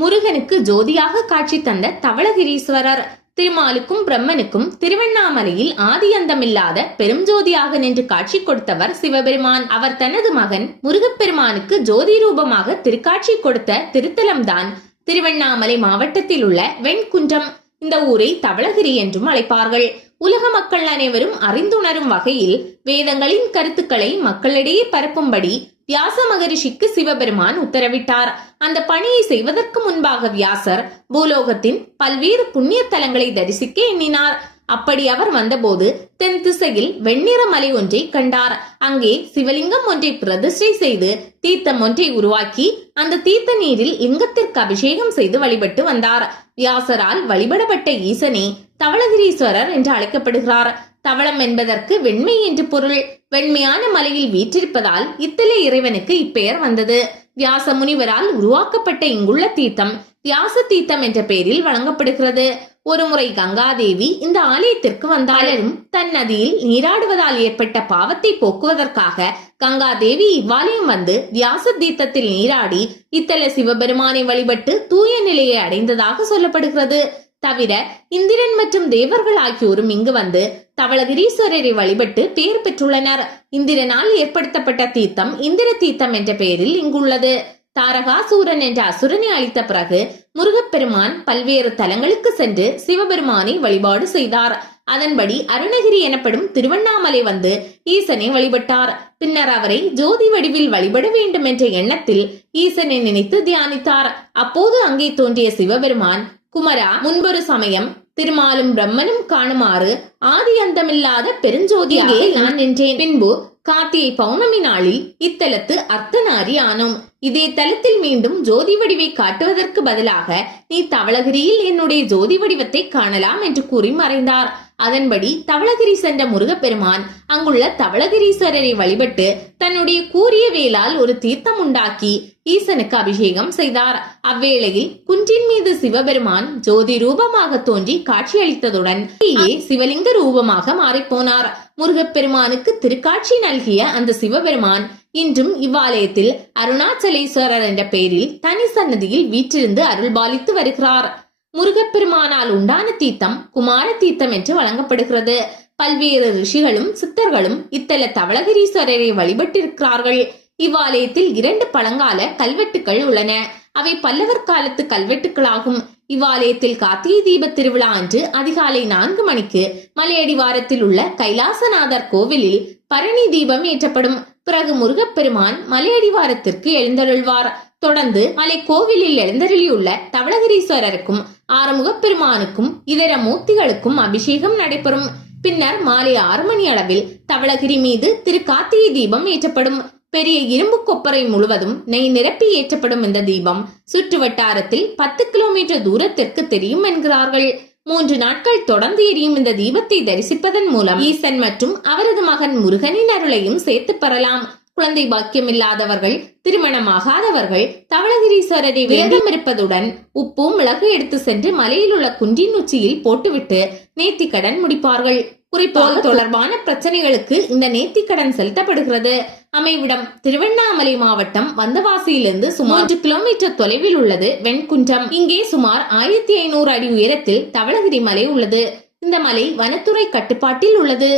முருகனுக்கு ஜோதியாக காட்சி தந்த தவளகிரீஸ்வரர். திருமாலுக்கும் பிரம்மனுக்கும் திருவண்ணாமலையில் ஆதி அந்தமில்லாத பெரும் ஜோதியாக நின்று காட்சி கொடுத்தவர் சிவபெருமான். அவர் தனது மகன் முருகப்பெருமானுக்கு ஜோதி ரூபமாக திருக்காட்சி கொடுத்த திருத்தலம்தான். திருவண்ணாமலை மாவட்டத்தில் உள்ள வெண்குன்றம். இந்த ஊரை தவளகிரி என்றும் அழைப்பார்கள். உலக மக்கள் அனைவரும் அறிந்துணரும் வகையில் வேதங்களின் கருத்துக்களை மக்களிடையே பரப்பும்படி வியாச மகரிஷிக்கு சிவபெருமான் உத்தரவிட்டார். அந்த பணியை செய்வதற்கு முன்பாக வியாசர் பூலோகத்தின் பல்வேறு புண்ணிய தலங்களை தரிசிக்க எண்ணினார். அப்படி அவர் வந்தபோது தென் திசையில் வெண்ணிற மலை ஒன்றை கண்டார். அங்கே சிவலிங்கம் ஒன்றை பிரதிஷ்டை செய்து தீர்த்தம் ஒன்றை உருவாக்கி அந்த தீர்த்த நீரில் லிங்கத்திற்கு அபிஷேகம் செய்து வழிபட்டு வந்தார். வியாசரால் வழிபடப்பட்ட ஈசனே தவளகிரீஸ்வரர் என்று அழைக்கப்படுகிறார். தவளம் என்பதற்கு வெண்மை என்று பொருள். வெண்மையான மலையில் வீற்றிருப்பதால் இத்தலை இறைவனுக்கு இப்பெயர் வந்தது. வியாச முனிவரால் உருவாக்கப்பட்ட இங்குள்ள தீர்த்தம் வியாச தீர்த்தம் என்ற பெயரில் வழங்கப்படுகிறது. ஒருமுறை கங்காதேவி இந்த ஆலயத்திற்கு வந்தாலும் தன் நதியில் நீராடுவதால் ஏற்பட்ட பாவத்தை போக்குவதற்காக கங்காதேவி இவ்வாலயம் வந்து வியாச தீர்த்தத்தில் நீராடி இத்தல சிவபெருமானை வழிபட்டு தூய நிலையை அடைந்ததாக சொல்லப்படுகிறது. தவிர இந்திரன் மற்றும் தேவர்கள் ஆகியோரும் இங்கு வந்து தவளகிரீஸ்வரரை வழிபட்டு பெயர் பெற்றுள்ளனர். இந்திரனால் ஏற்படுத்தப்பட்ட தீர்த்தம் இந்திர தீர்த்தம் என்ற பெயரில் இங்குள்ளது. தாரகாசூரன் என்ற அசுரனை அழித்த பிறகு முருகப்பெருமான் பல்வேறு தலங்களுக்கு சென்று சிவபெருமானை வழிபாடு செய்தார். அதன்படி அருணகிரி எனப்படும் திருவண்ணாமலை வந்து ஈசனை வழிபட்டார். பின்னர் அவரை ஜோதி வடிவில் வழிபட வேண்டும் என்ற எண்ணத்தில் ஈசனை நினைத்து தியானித்தார். அப்போது அங்கே தோன்றிய சிவபெருமான் குமரா முன்பொரு சமயம் திருமாலும் பிரம்மனும் காணுமாறு ஆதி அந்தமில்லாத பெருஞ்சோதியாக நான் நின்றேன். பின்பு கார்த்திகை பௌர்ணமி நாளில் இத்தலத்து அர்த்தநாரி ஆனோம். இதே தலத்தில் மீண்டும் ஜோதி வடிவை காட்டுவதற்கு பதிலாக நீ தவளகிரியில் என்னுடைய ஜோதி வடிவத்தை காணலாம் என்று கூறி மறைந்தார். அதன்படி தவளகிரி சென்ற முருகப்பெருமான் அங்குள்ள தவளகிரீஸ்வரரை வழிபட்டு தன்னுடைய கூறிய வேலால் ஒரு தீர்த்தம் உண்டாக்கி ஈசனுக்கு அபிஷேகம் செய்தார். அவ்வேளையில் குன்றின் மீது சிவபெருமான் ஜோதி ரூபமாக தோன்றி காட்சியளித்ததுடன் சிவலிங்க ரூபமாக மாறிப்போனார் முருகப்பெருமானுக்கு திருக்காட்சி நல்கிய அந்த சிவபெருமான் இன்றும் இவ்வாலயத்தில் அருணாச்சலேஸ்வரர் என்ற பெயரில் தனி சன்னதியில் வீற்றிருந்து அருள்பாலித்து வருகிறார். முருகப்பெருமானால் உண்டான தீர்த்தம் குமார தீர்த்தம் என்று வழங்கப்படுகிறது. பல்வேறு ரிஷிகளும் சித்தர்களும் இத்தல தவளகிரீஸ்வரரை வழிபட்டிருக்கிறார்கள். இவ்வாலயத்தில் இரண்டு பழங்கால கல்வெட்டுகள் உள்ளன. அவை பல்லவர் காலத்து கல்வெட்டுக்களாகும். இவ்வாலயத்தில் கார்த்திகை தீப திருவிழா அன்று அதிகாலை நான்கு மணிக்கு மலையடிவாரத்தில் உள்ள கைலாசநாதர் கோவிலில் பரணி தீபம் ஏற்றப்படும். பிறகு முருகப்பெருமான் மலையடிவாரத்திற்கு எழுந்தருள்வார். தொடர்ந்து மலை கோவிலில் எழுந்தருளியுள்ள தவளகிரீஸ்வரருக்கும் ஆறுமுகப் பெருமானுக்கும் இதர மூர்த்திகளுக்கும் அபிஷேகம் நடைபெறும். பின்னர் மாலை ஆறு மணி அளவில் தவளகிரி மீது திரு கார்த்திகை தீபம் ஏற்றப்படும். பெரிய இரும்பு கொப்பரை முழுவதும் நெய் நிரப்பி ஏற்றப்படும் இந்த தீபம் சுற்று வட்டாரத்தில் பத்து கிலோமீட்டர் தூரத்திற்கு தெரியும் என்கிறார்கள். மூன்று நாட்கள் தொடர்ந்து எரியும் இந்த தீபத்தை தரிசிப்பதன் மூலம் ஈசன் மற்றும் அவரது மகன் முருகனின் அருளையும் சேர்த்து பெறலாம். குழந்தை பாக்கியம் இல்லாதவர்கள் திருமணமாகாதவர்கள் தவளகிரீஸ்வரரை வேதம் இருப்பதுடன் உப்பு மிளகு எடுத்து சென்று மலையில் உள்ள குன்றின் உச்சியில் போட்டுவிட்டு நேர்த்திக்கடன் முடிப்பார்கள். குறிப்பாக தொடர்பான பிரச்சனைகளுக்கு இந்த நேர்த்திக்கடன் செலுத்தப்படுகிறது. அமைவிடம் திருவண்ணாமலை மாவட்டம் வந்தவாசியிலிருந்து சுமார் மூன்று கிலோமீட்டர் தொலைவில் உள்ளது வெண்குன்றம். இங்கே சுமார் ஆயிரத்தி ஐநூறு அடி உயரத்தில் தவளகிரி மலை உள்ளது. இந்த மலை வனத்துறை கட்டுப்பாட்டில் உள்ளது.